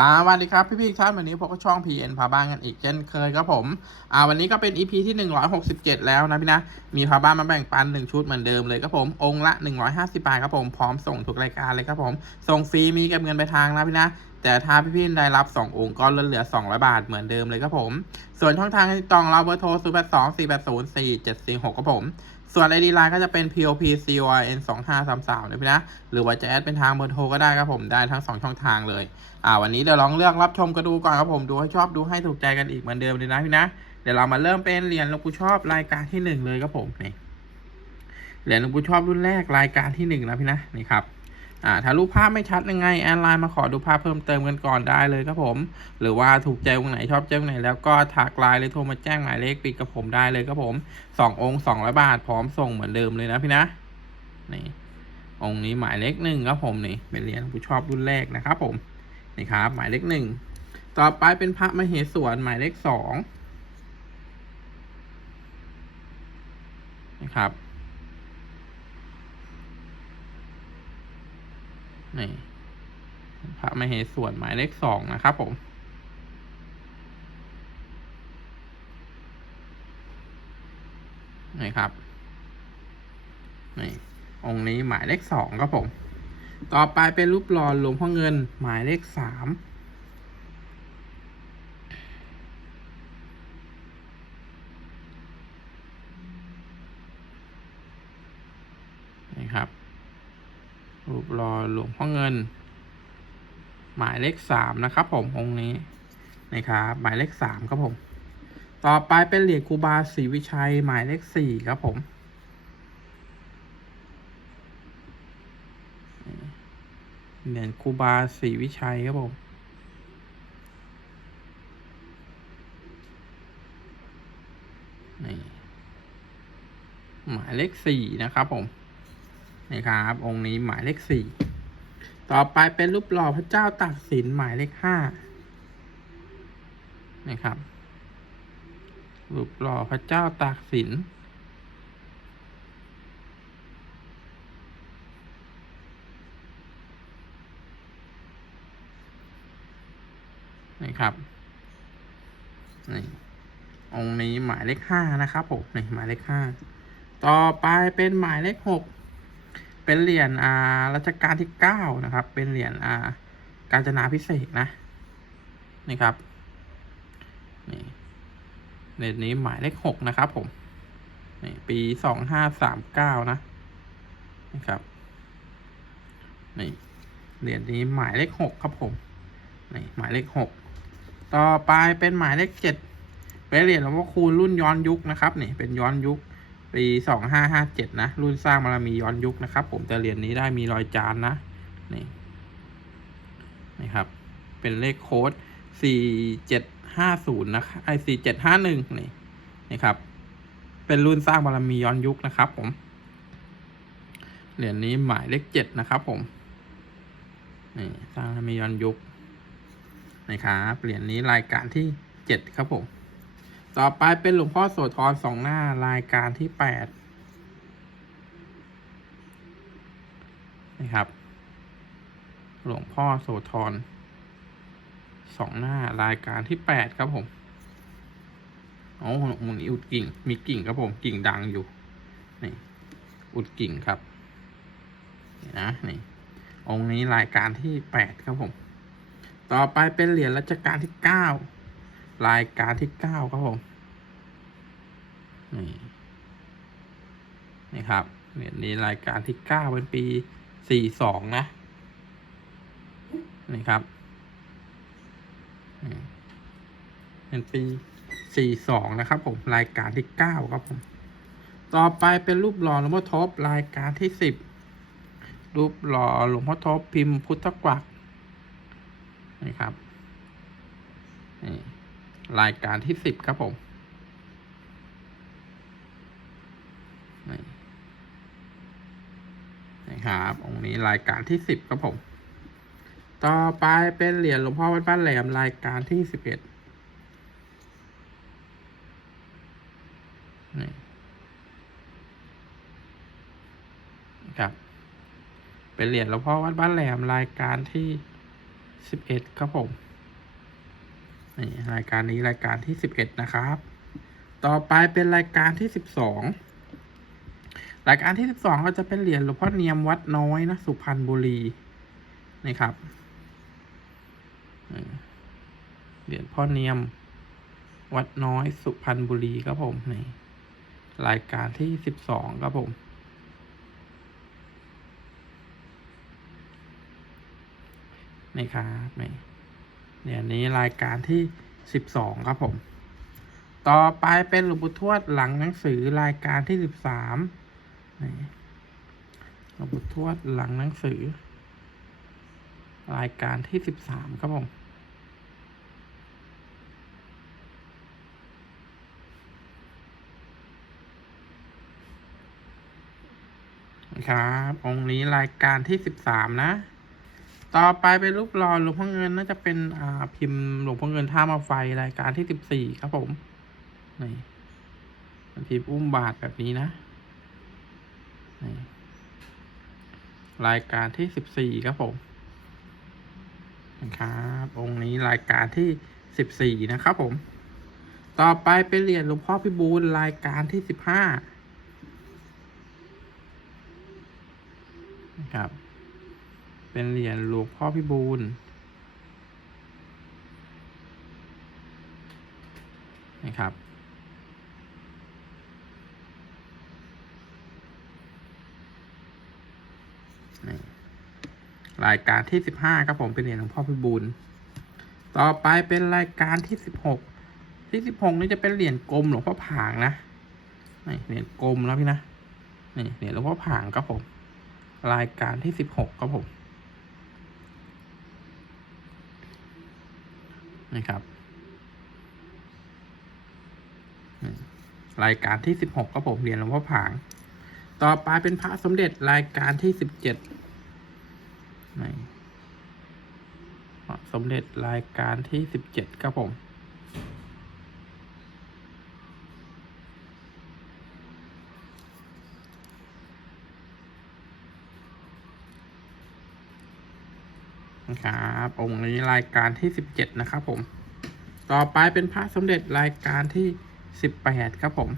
สวัสดีครับพี่พี่ๆครับวันนี้พบกับช่อง PN พาบ้านกันอีกเช่นเคยครับผมอ่าวันนี้ก็เป็น EP ที่ 167 แล้วนะพี่นะ มีพาบ้านมาแบ่งปัน 1 ชุดเหมือนเดิมเลยครับผม องค์ละ 150 บาทครับผม พร้อมส่งทุกรายการเลยครับผม ส่งฟรีมีเก็บเงินไปทางนะพี่นะ แต่ถ้าพี่พี่ได้รับ 2 องค์ก็ลดเหลือ 200 บาทเหมือนเดิมเลยครับผม ส่วนช่องทางการติดต่อเราเบอร์โทร 0 8 2 4 8 0 4 7 4 6ครับผม ส่วน ID Line ก็จะเป็น POP C O I N 2 5 3 3นะพี่นะ หรือว่าจะแอดเป็นทางเบอร์โทรก็ได้ครับผมได้ทั้ง 2 ช่องทางเลย อ่า วันนี้เดี๋ยวลองเลือกรับชมกันดูก่อนครับผมดูให้ชอบดูให้ถูกใจกันอีกเหมือนเดิมเลยนะพี่นะ เดี๋ยวเรามาเริ่มเป็นเหรียญหลวงปู่ชอบรายการที่หนึ่งเลยครับผมนี่เหรียญหลวงปู่ชอบรุ่นแรกรายการที่หนึ่งนะพี่นะนี่ครับ อ่าถ้ารูปภาพไม่ชัดยังไงแอดไลน์มาขอดูภาพเพิ่มเติมกันก่อนได้เลยครับผม หรือว่าถูกใจตรงไหนชอบใจตรงไหนแล้วก็ทักไลน์หรือโทรมาแจ้งหมายเลขปิดกับผมได้เลยครับผมสององค์สองร้อยบาทพร้อมส่งเหมือนเดิมเลยนะพี่นะนี่องค์นี้หมายเลขหนึ่งครับผมนี่เป็นเหรียญหลวงปู่ชอบรุ่นแรกนะครับผมนี่ครับหมายเลขหนึ่งต่อไปเป็นพระมเหสวนหมายเลขสองนะครับ นี่พระมเหสวนหมายเลขสองนะครับผม นี่ครับ นี่ องค์นี้หมายเลขสองครับผม ต่อไปเป็นรูปหล่อหลวงพ่อเงินหมายเลขสามนี่ครับ รูปหล่อหลวงพ่อเงิน หมายเลขสามนะครับ ผมองค์นี้นะครับหมายเลขสามครับผม ต่อไปเป็นเหรียญครูบาศรีวิชัยหมายเลขสี่ครับผมเหรียญครูบาศรีวิชัยครับผมนี่หมายเลขสี่นะครับผม นี่ครับ องค์นี้หมายเลขสี่ต่อไปเป็นรูปหล่อพระเจ้าตากสินหมายเลขห้านี่ครับ รูปหล่อพระเจ้าตากสินนี่ครับ นี่ องค์นี้หมายเลขห้านะครับผมนี่หมายเลขห้า ต่อไปเป็นหมายเลขหก เป็นเหรียญอ่ารัชกาลที่เก้านะครับ เป็นเหรียญอ่าการจนาพิเศษนะ นี่ครับ นี่เหรียญนี้หมายเลขหกนะครับผม นี่ปีสองห้าสามเก้านะนี่ครับ นี่เหรียญนี้หมายเลขหกครับผม นี่หมายเลขหก ต่อไปเป็นหมายเลขเจ็ดเป็นเหรียญหลวงพ่อคูณรุ่นย้อนยุคนะครับ นี่เป็นย้อนยุค ปีสองห้าห้าเจ็ดนะ รุ่นสร้างบารมีย้อนยุคนะครับ ผมแต่เหรียญนี้ได้มีรอยจานนะ นี่นี่ครับ เป็นเลขโค้ดสี่เจ็ดห้าศูนย์นะครับไอสี่เจ็ดห้าหนึ่งนี่นี่ครับ เป็นรุ่นสร้างบารมีย้อนยุคนะครับ ผม เหรียญนี้หมายเลขเจ็ดนะครับ ผมนี่สร้างบารมีย้อนยุคนะครับเหรียญนี้รายการที่เจ็ดครับผม ต่อไปเป็นหลวงพ่อโสธรสองหน้ารายการที่แปดนี่ครับ หลวงพ่อโสธรสองหน้ารายการที่แปดครับผมโอ้หมุนอุดกิ่ง มีกิ่งครับผม กิ่งดังอยู่ นี่ อุดกิ่งครับนี่นะ นี่ องค์นี้รายการที่แปดครับผม ต่อไปเป็นเหรียญรัชกาลที่เก้า รายการที่เก้าครับผมนี่นี่ครับเหรียนี้รายการที่เก้าเป็นปีสี่สองนะนี่ครับเป็นปีสี่สองนะครับผมรายการที่เก้าครับผมต่อไปเป็นรูปหล่อหลวงพ่อทบรายการที่สิบรูปหล่อหลวงพ่อทบพิมพ์พุทธกวักนี่ครับนี่ รายการที่สิบครับผมนี่ครับองค์นี้รายการที่สิบครับผม ต่อไปเป็นเหรียญหลวงพ่อวัดบ้านแหลมรายการที่สิบเอ็ดนี่ครับ เป็นเหรียญหลวงพ่อวัดบ้านแหลมรายการที่สิบเอ็ดครับผม นี่รายการนี้รายการที่สิบเอ็ดนะครับ ต่อไปเป็นรายการที่สิบสองรายการที่สิบสองก็จะเป็นเหรียญหลวงพ่อเนียมวัดน้อยนะสุพรรณบุรีนี่ครับเหรียญพ่อเนียม วัดน้อยสุพรรณบุรีครับผมนี่รายการที่สิบสองครับผมนี่ครับนี่ เนี่ยนี้รายการที่สิบสองครับผม ต่อไปเป็นหลวงปู่ทวดหลังหนังสือรายการที่สิบสามนี่หลวงปู่ทวดหลังหนังสือ รายการที่สิบสามครับผมครับองค์นี้รายการที่สิบสามนะ ต่อไปเป็นรูปหล่อหลวงพ่อเงินน่าจะเป็นอ่าพิมพ์หลวงพ่อเงินท่ามาไฟรายการที่สิบสี่ครับผมนี่เป็นพิมพ์อุ้มบาทแบบนี้นะนี่รายการที่สิบสี่ครับผมนะครับองค์นี้รายการที่สิบสี่นะครับผม ต่อไปเป็นเหรียญหลวงพ่อพิบูลรายการที่สิบห้านะครับ เป็นเหรียญหลวงพ่อพิบูลนะครับ รายการที่สิบห้าครับผมเป็นเหรียญหลวงพ่อพิบูลต่อไปเป็นรายการที่สิบหกที่สิบหกนี่จะเป็นเหรียญกลมหลวงพ่อผางนะนี่เหรียญกลมแล้วพี่นะนี่เหรียญหลวงพ่อผางครับผม รายการที่สิบหกครับผม นี่ครับ รายการที่สิบหกครับผมเรียนหลวงพ่อผาง ต่อไปเป็นพระสมเด็จรายการที่สิบเจ็ดสมเด็จรายการที่สิบเจ็ดครับผม นะครับองค์นี้รายการที่สิบเจ็ดนะครับผม ต่อไปเป็นพระสมเด็จรายการที่สิบแปดครับผม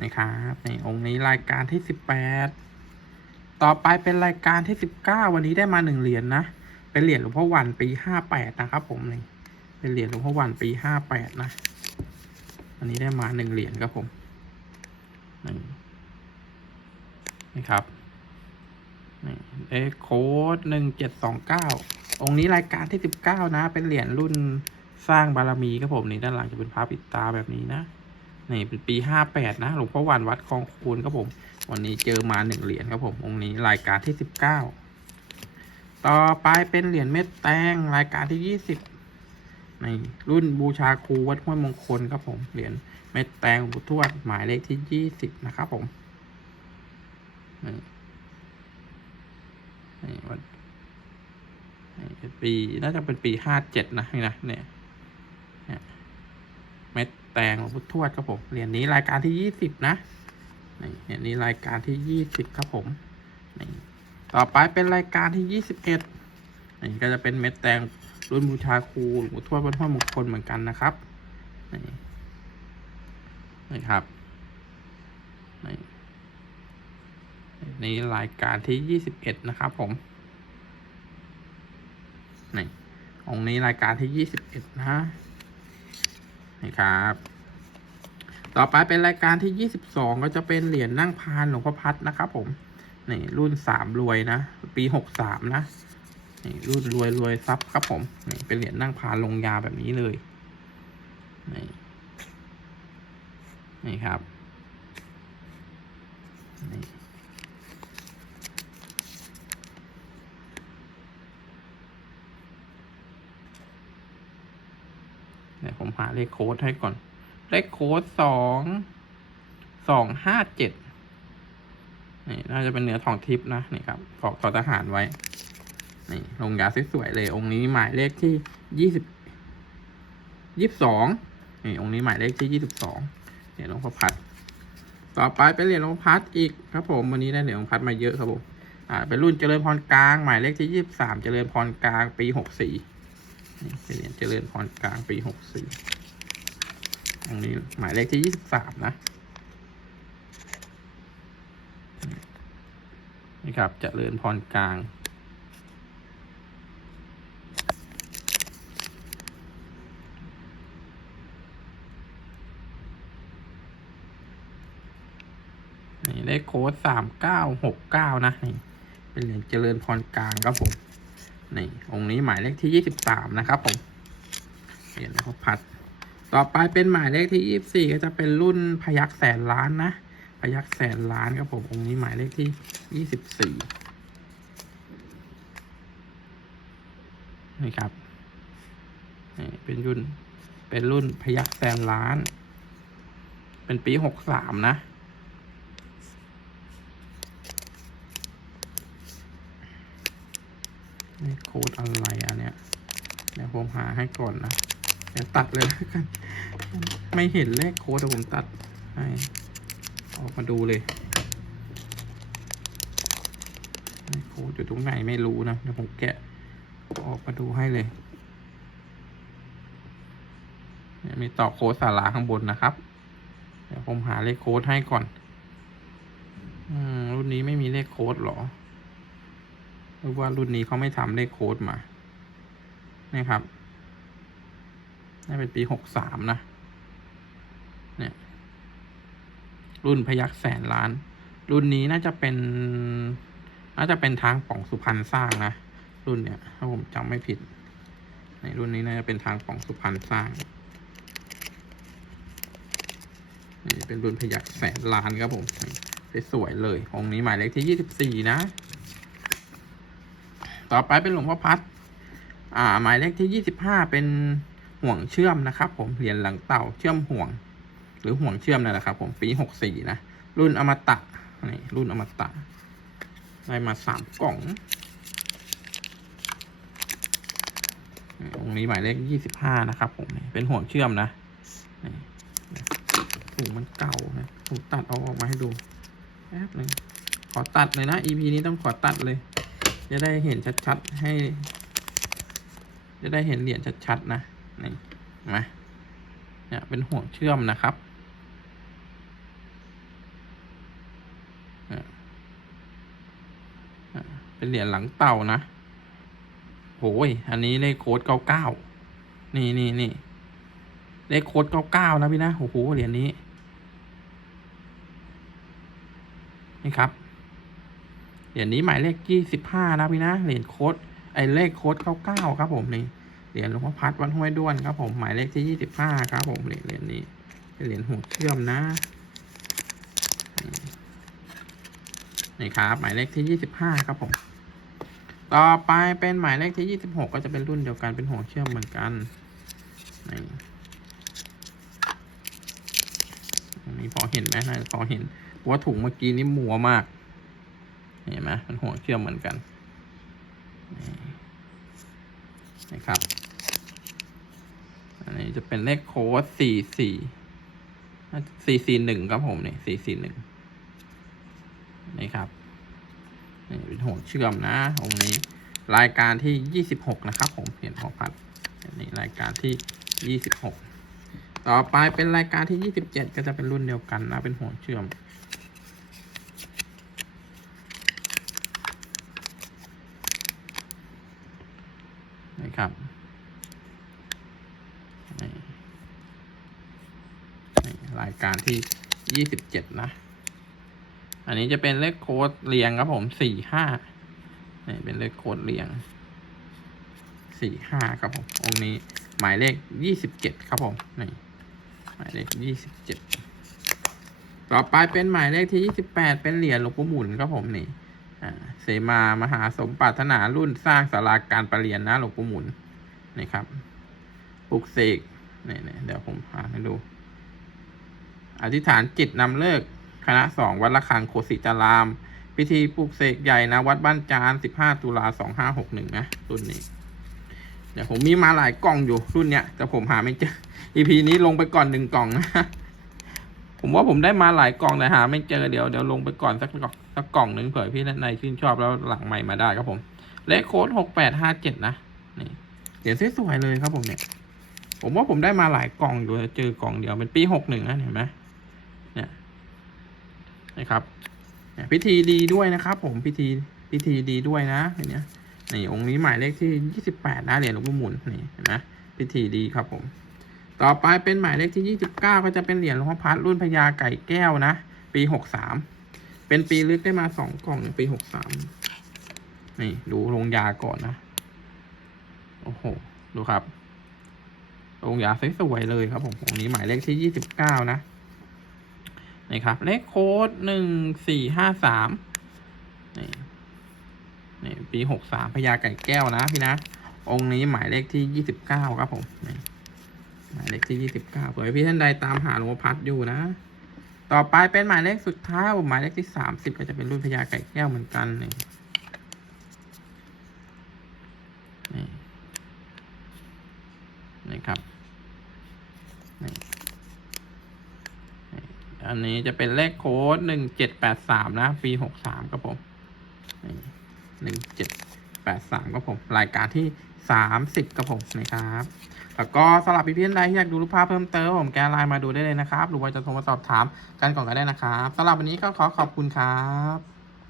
นี่ครับนี่องค์นี้รายการที่สิบแปดต่อไปเป็นรายการที่สิบเก้าวันนี้ได้มาหนึ่งเหรียญนนะ เป็นเหรียญหลวงพ่อวันปีห้าแปดนะครับ ผมนี่เป็นเหรียญหลวงพ่อวันปีห้าแปดนะ อันนี้ได้มาหนึ่งเหรียญครับผมหนึ่งนี่ครับนี่เอโคดหนึ่งเจ็ดสองเก้าองค์นี้รายการที่สิบเก้านะ เป็นเหรียญรุ่นสร้างบารมีครับผมนี่ด้านหลังจะเป็นพระปิดตาแบบนี้นะนี่เป็นปีห้าแปดนะหลวงพ่อวันวัดคลองคูนครับผม วันนี้เจอมาหนึ่งเหรียญครับผมองค์นี้รายการที่สิบเก้า ต่อไปเป็นเหรียญเม็ดแตงรายการที่ยี่สิบในรุ่นบูชาครูวัดห้วยมงคลครับผม เหรียญเม็ดแตงบุทวดหมายเลขที่ยี่สิบนะครับผมนี่นี่วันนี่เป็นปีน่าจะเป็นปีห้าเจ็ดนะนี่นะเนี่ยเม็ดแตงหลวงพุททวดครับผมเหรียญนี้รายการที่ยี่สิบนะนี่เหรียญนี้รายการที่ยี่สิบครับผมนี่ ต่อไปเป็นรายการที่ยี่สิบเอ็ดนี่ก็จะเป็นเม็ดแตงรุ่นบูชาครูหลวงพ่อทวดวัดพ่อมงคลเหมือนกันนะครับ นี่นครับ นี่นี่รายการที่ยี่สิบเอ็ดนะครับผม นี่องค์นี้รายการที่ยี่สิบเอ็ดนะนี่ครับ ต่อไปเป็นรายการที่ยี่สิบสองก็จะเป็นเหรียญนั่งพานหลวงพ่อพัดนะครับผม นี่รุ่นสามรวยนะ ปีหกสามนะนี่รุ่นรวยรวยทรัพย์ครับผมนี่เป็นเหรียญนั่งพาลงยาแบบนี้เลยนี่นี่ครับนี่เดี๋ยวผมหาเลขโค้ดให้ก่อน เลขโค้ดสองสองห้าเจ็ด นี่น่าจะเป็นเนื้อทองทิพย์นะนี่ครับขอขอทหารไว้ นี่ลงยาสวยๆเลย องค์นี้หมายเลขที่ยี่สิบยี่สิบสองนี่องค์นี้หมายเลขที่ยี่สิบสองเหรียญหลวงพ่อพัด ต่อไปเป็นเหรียญหลวงพ่อพัดอีกครับผมวันนี้ได้เหรียญหลวงพ่อพัดมาเยอะครับผมอ่าเป็นรุ่นเจริญพรกลาง หมายเลขที่ยี่สิบสามเจริญพรกลางปีหกสี่นี่เป็นเหรียญเจริญพรกลางปีหกสี่องค์นี้หมายเลขที่ยี่สิบสามนะ นี่ครับเจริญพรกลาง นี่เลขโค้ดสามเก้าหกเก้านะนี่เป็นเหรียญเจริญพรกลางครับผมนี่องค์นี้หมายเลขที่ยี่สิบสามนะครับผมเหรียญเขาพัด ต่อไปเป็นหมายเลขที่ยี่สิบสี่ก็จะเป็นรุ่นพยักแสนล้านนะ ยักแสนล้านครับผมองค์นี้หมายเลขที่ยี่สิบสี่นี่ครับนี่เป็นรุ่น เป็นรุ่นพยักแสนล้าน เป็นปีหกสามนะนี่โค้ดอะไรอะเนี่ยเดี๋ยวผมหาให้ก่อนนะ เดี๋ยวตัดเลยแล้วกัน ไม่เห็นเลขโค้ดเดี๋ยวผมตัดให้ ออกมาดูเลยโค้ดอยู่ตรงไหนไม่รู้นะเดี๋ยวผมแกะออกมาดูให้เลยเนี่ยมีต่อโค้ดสาราข้างบนนะครับ เดี๋ยวผมหาเลขโค้ดให้ก่อน อืม รุ่นนี้ไม่มีเลขโค้ดหรอหรือว่ารุ่นนี้เขาไม่ทำเลขโค้ดมา นี่ครับนี่เป็นปีหกสามนะ เนี่ย รุ่นพยักแสนล้าน รุ่นนี้น่าจะเป็น น่าจะเป็นทางป่องสุพรรณสร้างนะ รุ่นเนี่ยถ้าผมจำไม่ผิด ในรุ่นนี้น่าจะเป็นทางป่องสุพรรณสร้าง นี่เป็นรุ่นพยักแสนล้านครับผมสวยเลย องค์นี้หมายเลขที่ยี่สิบสี่นะ ต่อไปเป็นหลวงพ่อพัด อ่า หมายเลขที่ยี่สิบห้าเป็นห่วงเชื่อมนะครับ ผมเหรียญหลังเต่าเชื่อมห่วง หรือห่วงเชื่อมนั่นแหละครับผมปีหกสี่นะ รุ่นอมตะนี่รุ่นอมตะได้มาสามกล่องนี่องนี้หมายเลขยี่สิบห้านะครับผมเป็นห่วงเชื่อมนะถุงมันเก่านะผมตัดเอาออกมาให้ดูแป๊บนึงขอตัดเลยนะ EP นี้ต้องขอตัดเลย จะได้เห็นชัดๆให้ จะได้เห็นเหรียญชัดๆนะนี่เห็นไหมเนี่ยเป็นห่วงเชื่อมนะครับเนี่ยอะ เป็นเหรียญหลังเต่านะโอ้ยอันนี้เลขโค้ดเก้าเก้านี่นี่นี่เลขโค้ดเก้าเก้านะพี่นะโอ้โหเหรียญนี้ นี่ครับเหรียญนี้หมายเลขยี่สิบห้านะพี่นะเหรียญโค้ดไอเลขโค้ดเก้าเก้าครับผมนี่เหรียญหลวงพ่อพัดวัดห้วยด้วนครับผมหมายเลขที่ยี่สิบห้าครับผมเหรียญเหรียญนี้เป็นเหรียญหัวเชื่อมนะนี่ครับ หมายเลขที่ยี่สิบห้าครับผม ต่อไปเป็นหมายเลขที่ยี่สิบหกก็จะเป็นรุ่นเดียวกันเป็นหัวเชื่อมเหมือนกันนี่นนี้พอเห็นไหมนะพอเห็นว่าถุงเมื่อกี้นี่มัวมากเห็นไหมเป็นหัวเชื่อมเหมือนกันนี่นะครับ อันนี้จะเป็นเลขโค้ดสี่สี่สี่สี่หนึ่งครับผมนี่สี่สี่หนึ่งนี่ครับ เป็นหัวเชื่อมนะองค์นี้รายการที่ยี่สิบหกนะครับ ผมเห็นหัวพัดอันนี้รายการที่ยี่สิบหกต่อไปเป็นรายการที่ยี่สิบเจ็ดก็จะเป็นรุ่นเดียวกันนะ เป็นหัวเชื่อม นะครับนี่รายการที่ยี่สิบเจ็ดนะ อันนี้จะเป็นเลขโค้ดเรียงครับผมสี่ห้านี่เป็นเลขโค้ดเรียงสี่ห้าครับผมองค์นี้หมายเลขยี่สิบเจ็ดครับผมนี่หมายเลขยี่สิบเจ็ดต่อไปเป็นหมายเลขที่ยี่สิบแปดเป็นเหรียญหลวงปู่หมุนครับผมนี่อ่าเสมามหาสมปรารถนารุ่นสร้างศาลาการประเรียนนะหลวงปู่หมุนนี่ครับปลุกเสกนี่นี่เดี๋ยวผมพาให้ดู อธิษฐานจิตนำเลิก คณะสองวัดละคังโคสิตาราม พิธีปลุกเสกใหญ่นะ วัดบ้านจานสิบห้าตุลาสองห้าหกหนึ่งนะ รุ่นนี้ เดี๋ยวผมมีมาหลายกล่องอยู่รุ่นเนี้ย แต่ผมหาไม่เจอ EP นี้ลงไปก่อนหนึ่งกล่องนะผมว่าผมได้มาหลายกล่องแต่หา ไม่เจอเดี๋ยวเดี๋ยวลงไปก่อนสักกล่องสักกล่องหนึ่งเผื่อพี่ท่านใดชื่นชอบแล้วหลังใหม่มาได้ครับผมเลขโค้ดหกแปดห้าเจ็ดนะนี่เหรียญสวยๆเลยครับผมเนี่ย ผมว่าผมได้มาหลายกล่องอยู่เจอกล่องเดียวเป็นปีหกหนึ่งนะเห็นไหม นะครับพิธีดีด้วยนะครับผมพิธีพิธีดีด้วยนะเห็นเนี้ยนี่องค์นี้หมายเลขที่ยี่สิบแปดนะเหรียญหลวงปู่หมุนนี่เห็นไหมพิธีดีครับผม ต่อไปเป็นหมายเลขที่ยี่สิบเก้าก็จะเป็นเหรียญหลวงพ่อพัดรุ่นพญาไก่แก้วนะ ปีหกสามเป็นปีลึกได้มาสองกล่องปีหกสามนี่ดูลงยาก่อนนะ โอ้โห ดูครับลงยาสวยๆเลยครับผมองค์นี้หมายเลขที่ยี่สิบเก้านะ นะครับ เลขโค้ดหนึ่งสี่ห้าสามนี่นี่ปีหกสามพญาไก่แก้วนะพี่นะ องค์นี้หมายเลขที่ยี่สิบเก้าครับผมนี่หมายเลขที่ยี่สิบเก้าเผื่อพี่ท่านใดตามหาหลวงพ่อพัดอยู่นะ ต่อไปเป็นหมายเลขสุดท้ายหมายเลขที่สามสิบก็จะเป็นรุ่นพญาไก่แก้วเหมือนกันนี่นี่ครับนี่นี่ อันนี้จะเป็นเลขโค้ดหนึ่งเจ็ดแปดสามนะปีหกสามครับผมหนึ่งเจ็ดแปดสามครับผม รายการที่สามสิบครับผมนะครับ แล้วก็สำหรับพี่เพื่อนใดที่อยากดูรูปภาพเพิ่มเติมผมแกไลน์มาดูได้เลยนะครับ หรือว่าจะโทรมาสอบถามกันก่อนก็ได้นะครับสำหรับวันนี้ก็ขอขอบคุณครับ